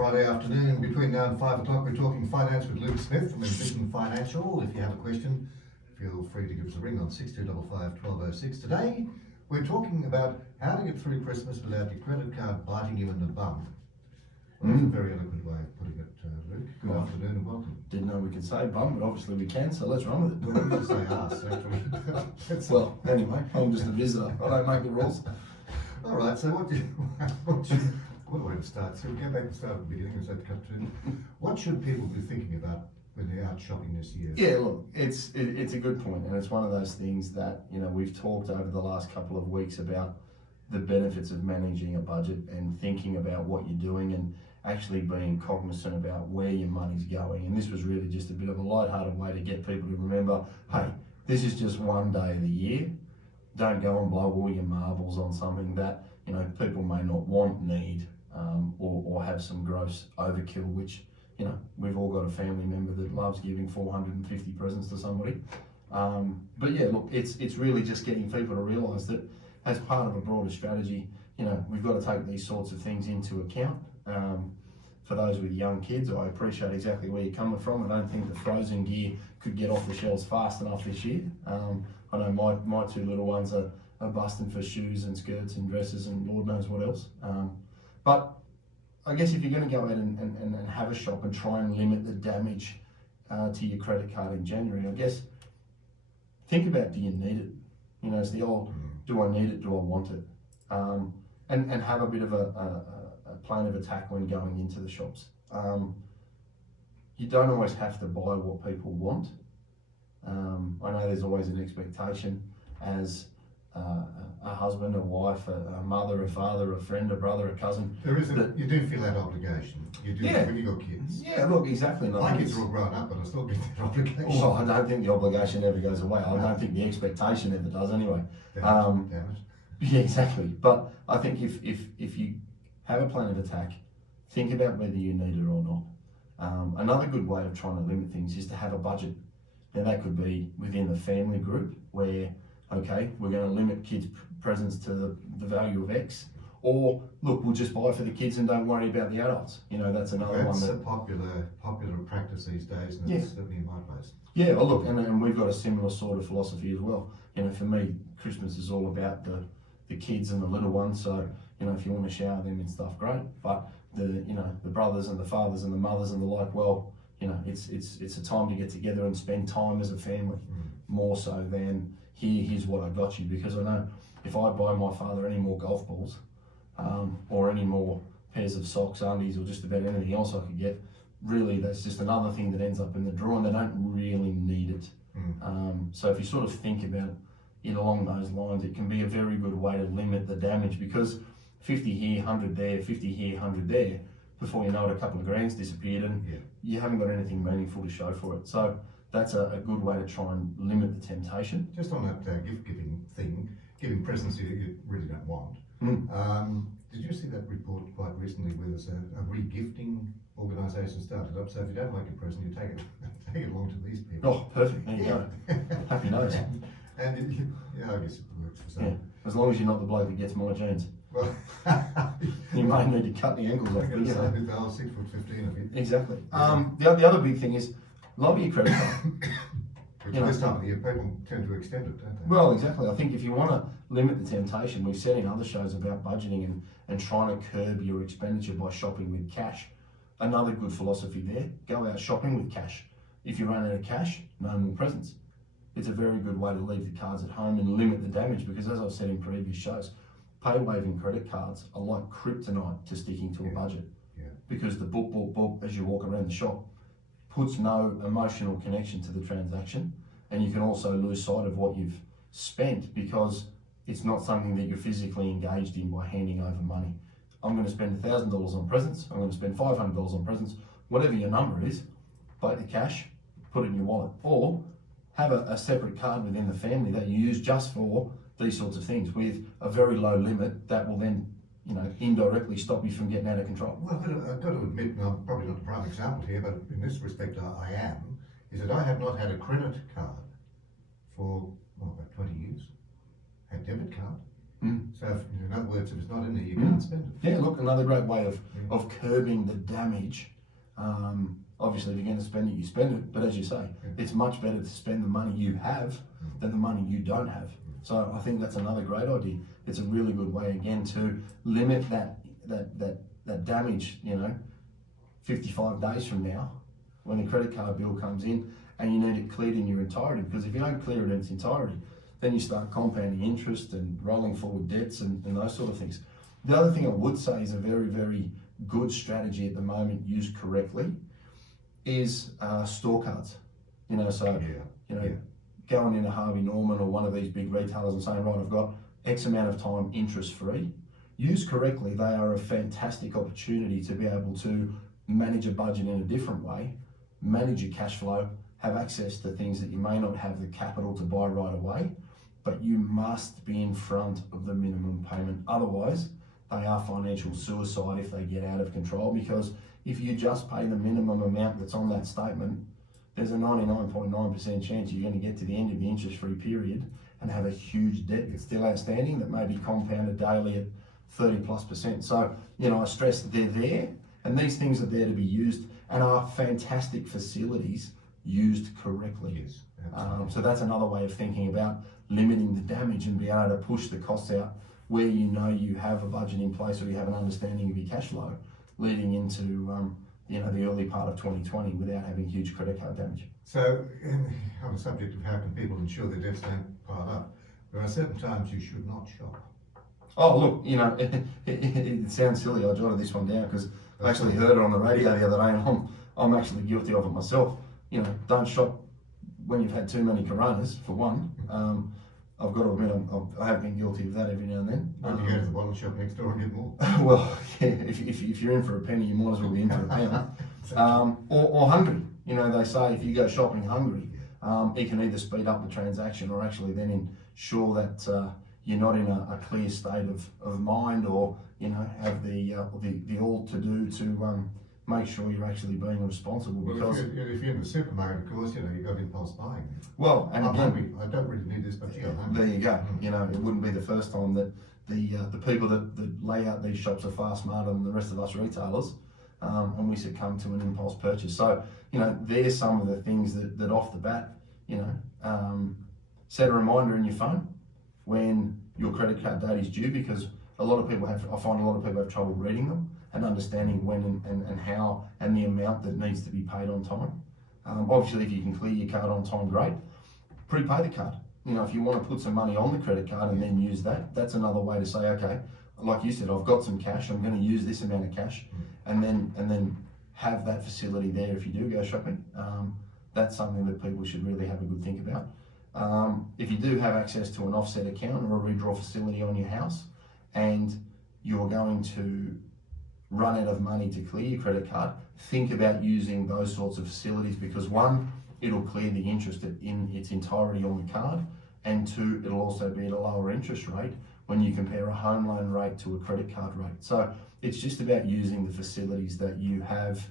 Friday afternoon, between now and 5 o'clock, we're talking finance with Luke Smith from Envision Financial. If you have a question, feel free to give us a ring on 6255 1206. Today, we're talking about how to get through Christmas without your credit card biting you in the bum. That's a very eloquent way of putting it, Luke. Good afternoon and welcome. Didn't know we could say bum, but obviously we can, so let's run with it. Well, we used to say arse, actually. Well, anyway, I'm just a visitor. I don't make the rules. All right, so what do I start? So we go back and start at the beginning, as I'd cut to. What should people be thinking about when they're out shopping this year? Yeah, look, it's a good point, and it's one of those things that, you know, we've talked over the last couple of weeks about the benefits of managing a budget and thinking about what you're doing and actually being cognizant about where your money's going. And this was really just a bit of a lighthearted way to get people to remember, hey, this is just one day of the year. Don't go and blow all your marbles on something that, you know, people may not want, need, or have some gross overkill, which, you know, we've all got a family member that loves giving 450 presents to somebody. But yeah, look, it's really just getting people to realise that as part of a broader strategy, you know, we've got to take these sorts of things into account. For those with young kids, I appreciate exactly where you're coming from. I don't think the frozen gear could get off the shelves fast enough this year. I know my two little ones are busting for shoes and skirts and dresses and Lord knows what else. But I guess if you're going to go out and have a shop and try and limit the damage to your credit card in January, I guess think about, do you need it? You know, it's the old, do I need it, do I want it? And have a bit of a plan of attack when going into the shops. You don't always have to buy what people want. I know there's always an expectation as a husband, a wife, a mother, a father, a friend, a brother, a cousin. There is you do feel that obligation. You do when you've got kids. Yeah, look, exactly. My kids are all grown up, but I still get that obligation. Well, I don't think the obligation ever goes away. I don't think the expectation ever does anyway. Damn it. Yeah, exactly. But I think if you have a plan of attack, think about whether you need it or not. Another good way of trying to limit things is to have a budget. Now that could be within the family group where, okay, we're going to limit kids' presents to the value of X, or look, we'll just buy for the kids and don't worry about the adults. You know, that's another one. That's a popular practice these days, and it's certainly in my place. Yeah, well, look, and we've got a similar sort of philosophy as well. You know, for me, Christmas is all about the kids and the little ones. So, you know, if you want to shower them and stuff, great. But the brothers and the fathers and the mothers and the like, well, you know, it's a time to get together and spend time as a family, more so than here's what I got you. Because I know if I buy my father any more golf balls, or any more pairs of socks, undies, or just about anything else I could get, really that's just another thing that ends up in the drawer, and they don't really need it. So if you sort of think about it along those lines, it can be a very good way to limit the damage, because 50 here, 100 there, 50 here, 100 there, before you know it, a couple of grand's disappeared and you haven't got anything meaningful to show for it. So that's a good way to try and limit the temptation. Just on that gift-giving thing, giving presents you really don't want. Did you see that report quite recently where there's a re-gifting organisation started up? So if you don't like a present, you take it along to these people. Oh, perfect. There you go. Happy days. And I guess it works for some. Yeah. As long as you're not the bloke that gets my jeans. Well, you may need to cut the ankles off. I'm going to 6'15" of it. Exactly. The other big thing is lower your credit card. Which this time of the year, people tend to extend it, don't they? Well, exactly. I think if you want to limit the temptation, we've said in other shows about budgeting and trying to curb your expenditure by shopping with cash. Another good philosophy there, go out shopping with cash. If you run out of cash, no more presents. It's a very good way to leave the cards at home and limit the damage, because as I've said in previous shows, pay waving credit cards are like kryptonite to sticking to a budget. Because the book as you walk around the shop puts no emotional connection to the transaction, and you can also lose sight of what you've spent because it's not something that you're physically engaged in by handing over money. I'm going to spend $1,000 on presents, I'm going to spend $500 on presents, whatever your number is, take the cash, put it in your wallet, or have a separate card within the family that you use just for these sorts of things with a very low limit that will then, you know, indirectly stop you from getting out of control. Well, I've got to admit, and I'm probably not the prime example here, but in this respect I am, is that I have not had a credit card for about 20 years. Had debit card, So, in other words, if it's not in there, you can't spend it. Yeah, look, another great way of curbing the damage. Obviously, if you're going to spend it, you spend it. But as you say, it's much better to spend the money you have than the money you don't have. So I think that's another great idea. It's a really good way, again, to limit that damage, 55 days from now, when a credit card bill comes in and you need it cleared in your entirety. Because if you don't clear it in its entirety, then you start compounding interest and rolling forward debts and those sort of things. The other thing I would say is a very, very good strategy at the moment, used correctly, is store cards. Going into Harvey Norman or one of these big retailers and saying, right, I've got X amount of time interest free. Used correctly, they are a fantastic opportunity to be able to manage a budget in a different way, manage your cash flow, have access to things that you may not have the capital to buy right away, but you must be in front of the minimum payment. Otherwise, they are financial suicide if they get out of control, because if you just pay the minimum amount that's on that statement, there's a 99.9% chance you're going to get to the end of the interest-free period and have a huge debt that's still outstanding that may be compounded daily at 30+%. So, I stress that they're there, and these things are there to be used and are fantastic facilities used correctly. Yes, so that's another way of thinking about limiting the damage and be able to push the costs out where you have a budget in place or you have an understanding of your cash flow leading into the early part of 2020 without having huge credit card damage. So, on the subject of how can people ensure their debts don't pile up, there are certain times you should not shop. Oh, look, it sounds silly. I jotted this one down because I actually heard it on the radio the other day, and I'm actually guilty of it myself. Don't shop when you've had too many Coronas, for one. I've got to admit, I have been guilty of that every now and then. When you go to the bottle shop next door and get more. Well, yeah, if you're in for a penny, you might as well be in for a pound. Or hungry. They say if you go shopping hungry, it can either speed up the transaction or actually then ensure that you're not in a clear state of mind, or have the all to do to make sure you're actually being responsible. Well, because if you're in the supermarket, of course, you've got impulse buying. Well, and I'm again, hungry. I don't really need this, but yeah, I'm hungry. there you go. It wouldn't be the first time that the people that lay out these shops are far smarter than the rest of us retailers, and we succumb to an impulse purchase. So there's some of the things that off the bat, set a reminder in your phone when your credit card date is due, because I find a lot of people have trouble reading them and understanding when and how and the amount that needs to be paid on time. Obviously, if you can clear your card on time, great. Prepay the card. If you want to put some money on the credit card and then use that, that's another way to say, okay, like you said, I've got some cash, I'm going to use this amount of cash, and then have that facility there if you do go shopping. That's something that people should really have a good think about. If you do have access to an offset account or a redraw facility on your house, and you're going to run out of money to clear your credit card, think about using those sorts of facilities, because one, it'll clear the interest in its entirety on the card, and two, it'll also be at a lower interest rate when you compare a home loan rate to a credit card rate. So it's just about using the facilities that you have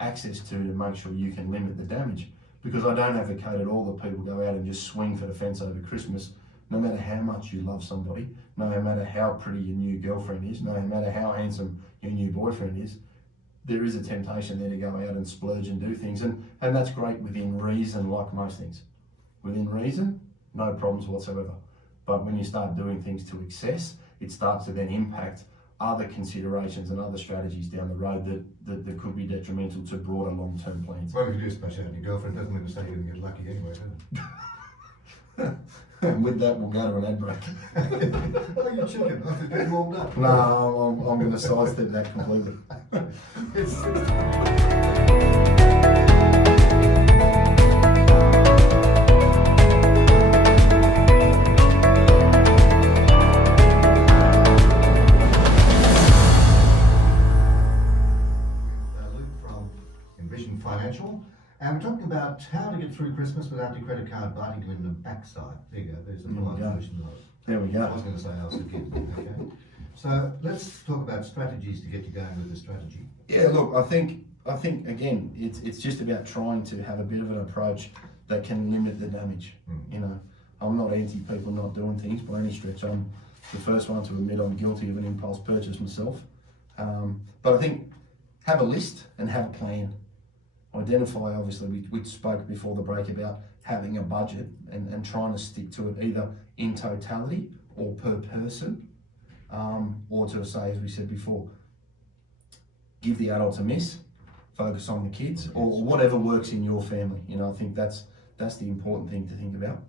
access to make sure you can limit the damage. Because I don't advocate at all that people go out and just swing for the fence over Christmas. No matter how much you love somebody, no matter how pretty your new girlfriend is, no matter how handsome your new boyfriend is, there is a temptation there to go out and splurge and do things. And that's great within reason, like most things. Within reason, no problems whatsoever. But when you start doing things to excess, it starts to then impact other considerations and other strategies down the road that could be detrimental to broader long-term plans. Well, if you do splash out on your girlfriend, doesn't mean to say you're going to get lucky anyway, does it? And with that, we'll go to an ad break. Oh, you chicken. I think you're warmed up. No, I'm going to sidestep that completely. Luke from Envision Financial. And we're talking about how to get through Christmas without your credit card biting you in the backside. There you go, there's a polite version of it. There we I go. was going to say else again, okay? So let's talk about strategies to get you going with the strategy. Yeah, look, I think again, it's just about trying to have a bit of an approach that can limit the damage. I'm not anti people not doing things by any stretch. I'm the first one to admit I'm guilty of an impulse purchase myself. But I think have a list and have a plan. Identify, obviously, we spoke before the break about having a budget and trying to stick to it either in totality or per person, or to say, as we said before, give the adults a miss, focus on the kids, or whatever works in your family. You know, I think that's the important thing to think about.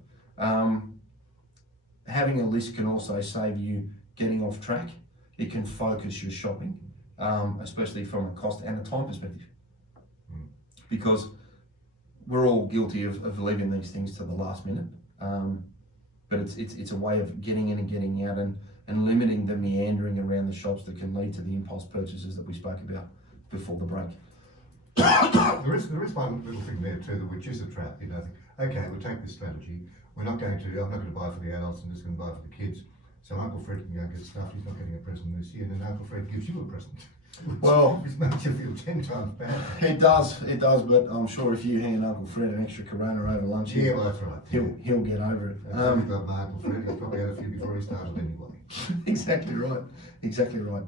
Having a list can also save you getting off track. It can focus your shopping, especially from a cost and a time perspective. Because we're all guilty of leaving these things to the last minute. But it's a way of getting in and getting out and limiting the meandering around the shops that can lead to the impulse purchases that we spoke about before the break. There is one little thing there too, which is a trap. You know, okay, we'll take this strategy. I'm not going to buy for the adults, I'm just going to buy for the kids. So Uncle Fred can go get stuff, he's not getting a present this year, and then Uncle Fred gives you a present. Well, which makes you feel 10 times bad. It does, but I'm sure if you hand Uncle Fred an extra Corona over lunch, yeah, well, that's right. He'll get over it. You've got my Uncle Fred, he's probably had a few before he started anyway. Exactly right.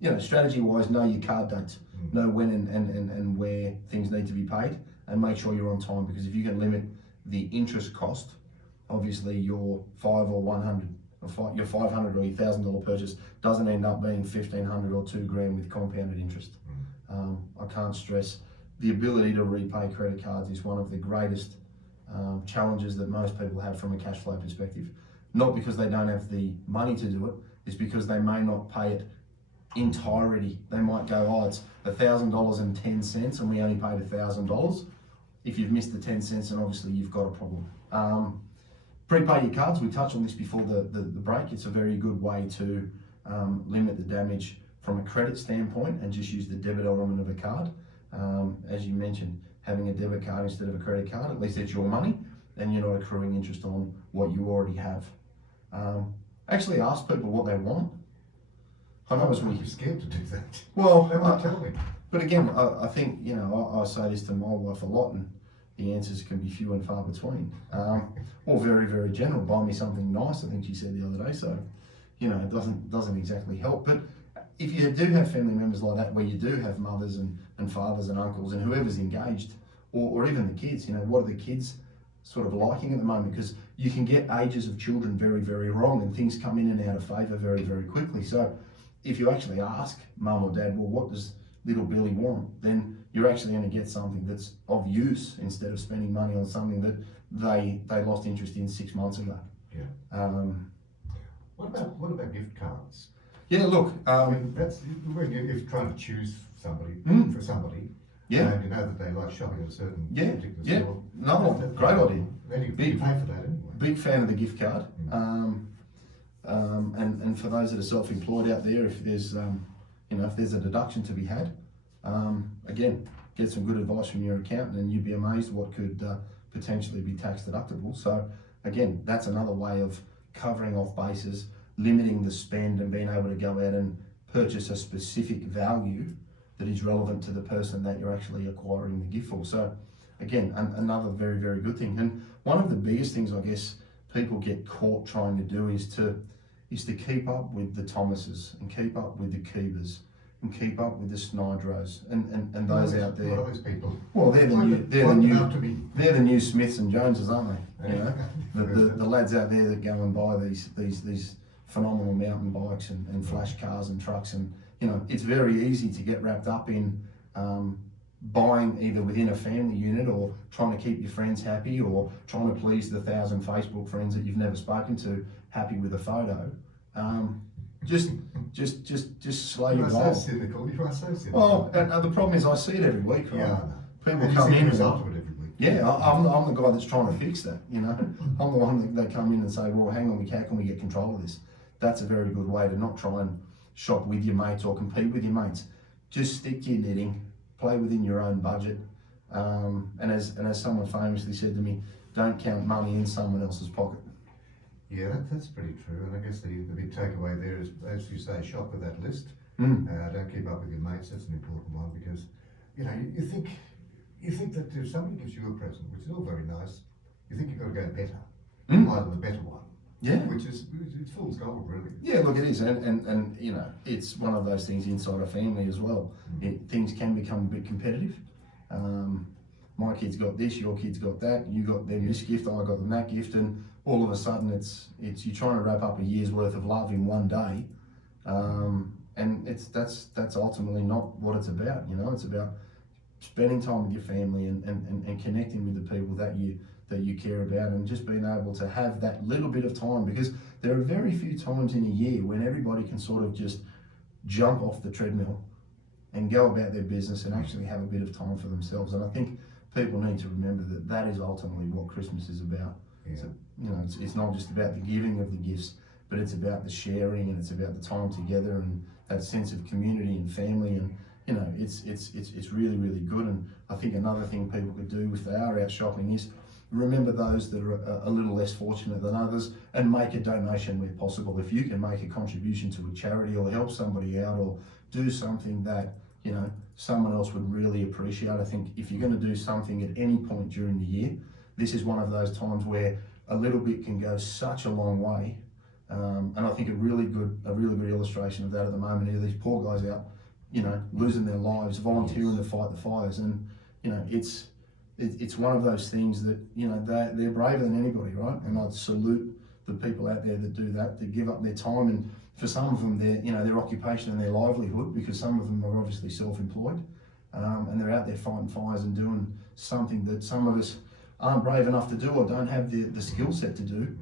You know, strategy-wise, know your card dates, know when and where things need to be paid, and make sure you're on time, because if you can limit the interest cost, obviously your $500 or your $500 or your $1,000 purchase doesn't end up being $1,500 or $2,000 with compounded interest. I can't stress the ability to repay credit cards is one of the greatest challenges that most people have from a cash flow perspective. Not because they don't have the money to do it, it's because they may not pay it entirety. They might go, oh, it's $1,000.10 and we only paid $1,000. If you've missed the 10 cents, then obviously you've got a problem. Prepay your cards, we touched on this before the break. It's a very good way to limit the damage from a credit standpoint and just use the debit element of a card. As you mentioned, having a debit card instead of a credit card, at least it's your money and you're not accruing interest on what you already have. Actually ask people what they want. I know as I'd be scared to do that. Well, They won't tell me. But again, I think, you know, I say this to my wife a lot, and the answers can be few and far between. Or very, very general. Buy me something nice, I think she said the other day. So, you know, it doesn't exactly help. But if you do have family members like that, where you do have mothers and fathers and uncles and whoever's engaged, or even the kids, you know, what are the kids sort of liking at the moment? Because you can get ages of children very, very wrong, and things come in and out of favour very, very quickly. So if you actually ask mum or dad, well, what does little Billy want, then you're actually going to get something that's of use instead of spending money on something that they lost interest in 6 months ago. Yeah. What about gift cards? Yeah, look. I mean, that's when you're trying to choose somebody for somebody. Yeah. And you know that they like shopping at a certain particular store. No, great idea. Then you pay for that anyway. Big fan of the gift card. And for those that are self-employed out there, if there's if there's a deduction to be had, again, get some good advice from your accountant, and you'd be amazed what could potentially be tax deductible. So again, that's another way of covering off bases, limiting the spend, and being able to go out and purchase a specific value that is relevant to the person that you're actually acquiring the gift for. So again, another very, very good thing. And one of the biggest things I guess people get caught trying to do is to keep up with the Thomases and keep up with the Keebers and keep up with the Snydros and those out there. What are those people? Well, they're the new Smiths and Joneses, aren't they? You know, the lads out there that go and buy these phenomenal mountain bikes and flash cars and trucks, and you know, it's very easy to get wrapped up in buying either within a family unit or trying to keep your friends happy or trying to please the 1,000 Facebook friends that you've never spoken to happy with a photo. Just slow your roll. You are so cynical. Well, and the problem is I see it every week, right? Yeah. People come in. Result of it every week. Yeah, I'm the guy that's trying to fix that, you know. I'm the one that they come in and say, well, hang on, how can we get control of this? That's a very good way to not try and shop with your mates or compete with your mates. Just stick to your knitting, play within your own budget. And as someone famously said to me, don't count money in someone else's pocket. Yeah, that's pretty true. And I guess the big takeaway there is, as you say, shop with that list. Mm. Don't keep up with your mates. That's an important one, because you know you think that if somebody gives you a present, which is all very nice, you think you've got to go better, buy them a better one. Yeah. Which is, it's fool's gold, really. Yeah, look, it is, and you know, it's one of those things inside a family as well. Things can become a bit competitive. My kid's got this, your kid's got that, you got them this gift, I got them that gift, and all of a sudden it's you're trying to wrap up a year's worth of love in one day, and that's ultimately not what it's about. You know, it's about spending time with your family and connecting with the people that you care about, and just being able to have that little bit of time, because there are very few times in a year when everybody can sort of just jump off the treadmill and go about their business and actually have a bit of time for themselves. And I think people need to remember that that is ultimately what Christmas is about. Yeah. So, you know, it's not just about the giving of the gifts, but it's about the sharing, and it's about the time together and that sense of community and family. And you know, it's really, really good. And I think another thing people could do if they are out shopping is remember those that are a little less fortunate than others, and make a donation where possible. If you can make a contribution to a charity or help somebody out or do something that, you know, someone else would really appreciate. I think if you're going to do something at any point during the year, this is one of those times where a little bit can go such a long way. And I think a really good illustration of that at the moment are these poor guys out, you know, losing their lives, volunteering to fight the fires. And you know, it's one of those things that, you know, they're braver than anybody, right? And I'd salute the people out there that do that, that give up their time. And for some of them, their occupation and their livelihood, because some of them are obviously self-employed, and they're out there fighting fires and doing something that some of us aren't brave enough to do or don't have the skill set to do,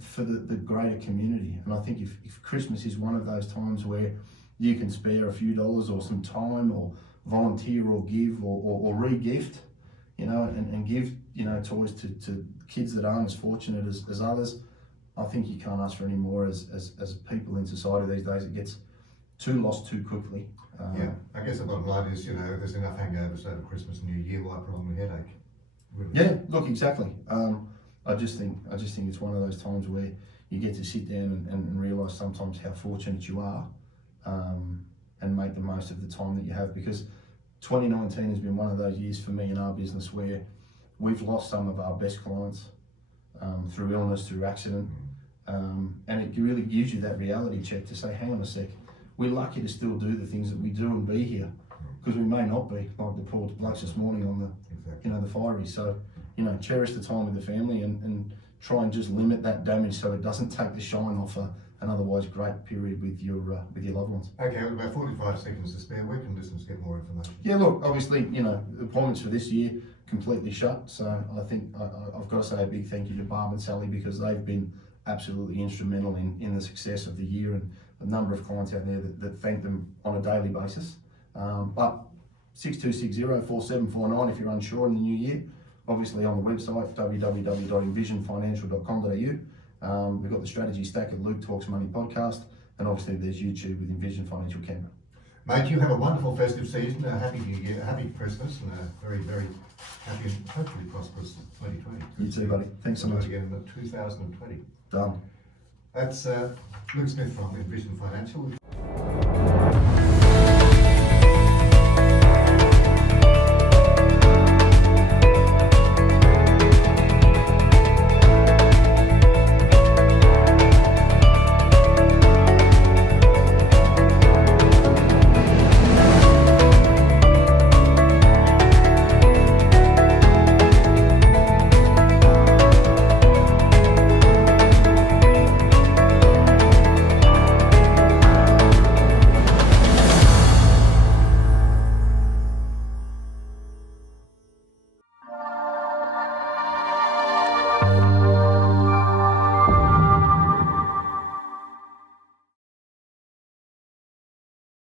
for the greater community. And I think if Christmas is one of those times where you can spare a few dollars or some time, or volunteer or give or re-gift, you know, and give, you know, toys to kids that aren't as fortunate as others, I think you can't ask for any more as people in society these days. It gets too lost too quickly. Yeah, I guess the bottom line is, you know, there's enough hangovers over Christmas and New Year. Why prolong the headache? Really. Yeah, look, exactly. I just think it's one of those times where you get to sit down and realise sometimes how fortunate you are, and make the most of the time that you have, because 2019 has been one of those years for me in our business where we've lost some of our best clients through illness, through accident, and it really gives you that reality check to say, hang on a sec, we're lucky to still do the things that we do and be here, because we may not be, like the poor blokes this morning on the, you know, the fiery. So, you know, cherish the time with the family and try and just limit that damage so it doesn't take the shine off an otherwise great period with your loved ones. Okay, well, about 45 seconds to spare. Where can listeners get more information? Yeah, look, obviously, you know, appointments for this year completely shut. So I think I've got to say a big thank you to Barb and Sally, because they've been absolutely instrumental in the success of the year, and a number of clients out there that thank them on a daily basis. But 6260-4749 if you're unsure in the new year. Obviously on the website, www.envisionfinancial.com.au. We've got the strategy stack at Luke Talks Money podcast, and obviously there's YouTube with Envision Financial Canberra. Mate, you have a wonderful festive season, a happy New Year, a happy Christmas, and a very, very happy and hopefully prosperous 2020. You too, buddy. Thanks so much. Again in 2020. Done. That's Luke Smith from Envision Financial.